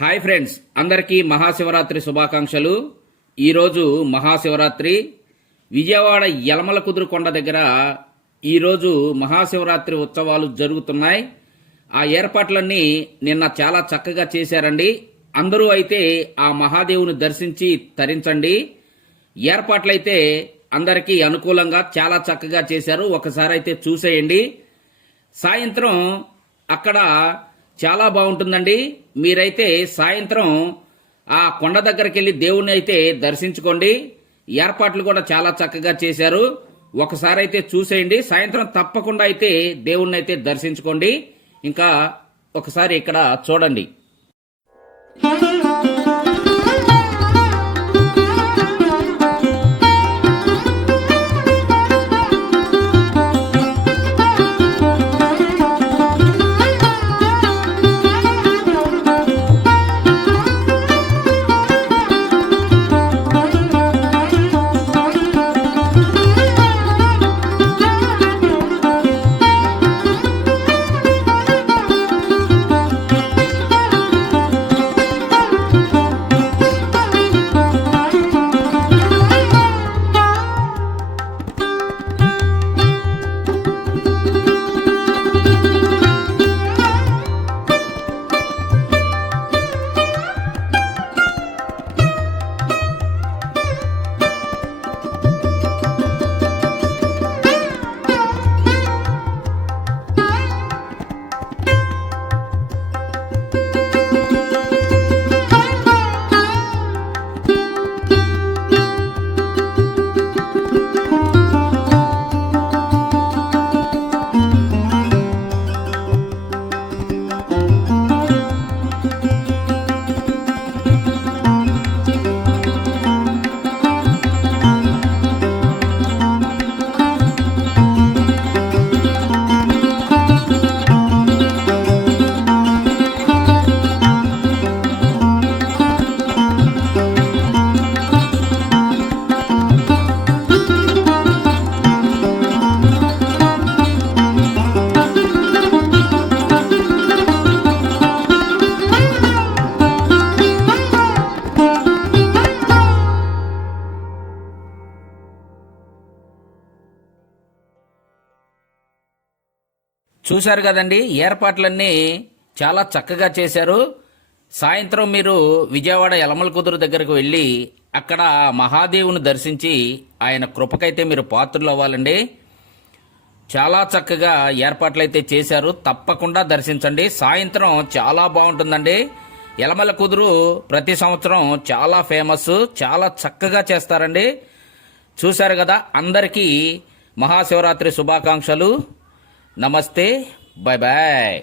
Hi friends, అందరికీ మహాశివరాత్రి శుభాకాంక్షలు. ఈరోజు మహాశివరాత్రి. విజయవాడ యలమల కుదురు కొండ దగ్గర ఈరోజు మహాశివరాత్రి ఉత్సవాలు జరుగుతున్నాయి. ఆ ఏర్పాట్లన్నీ నిన్న చాలా చక్కగా చేశారండి. అందరూ అయితే ఆ మహాదేవుని దర్శించి తరించండి. ఏర్పాట్లయితే అందరికీ అనుకూలంగా చాలా చక్కగా చేశారు. ఒకసారి అయితే చూసేయండి. సాయంత్రం అక్కడ చాలా బాగుంటుందండి. మీరైతే సాయంత్రం ఆ కొండ దగ్గరికి వెళ్ళి దేవుణ్ణి అయితే దర్శించుకోండి. ఏర్పాట్లు కూడా చాలా చక్కగా చేశారు. ఒకసారి అయితే చూసేయండి. సాయంత్రం తప్పకుండా అయితే దేవుణ్ణి అయితే దర్శించుకోండి. ఇంకా ఒకసారి ఇక్కడ చూడండి. చూశారు కదండి, ఏర్పాట్లన్నీ చాలా చక్కగా చేశారు. సాయంత్రం మీరు విజయవాడ యలమల కుదురు దగ్గరకు వెళ్ళి అక్కడ మహాదేవుని దర్శించి ఆయన కృపకైతే మీరు పాత్రలు అవ్వాలండి. చాలా చక్కగా ఏర్పాట్లయితే చేశారు. తప్పకుండా దర్శించండి. సాయంత్రం చాలా బాగుంటుందండి. యలమల కుదురు ప్రతి సంవత్సరం చాలా ఫేమస్, చాలా చక్కగా చేస్తారండి. చూశారు కదా, అందరికీ మహాశివరాత్రి శుభాకాంక్షలు. నమస్తే, బాయ్ బాయ్.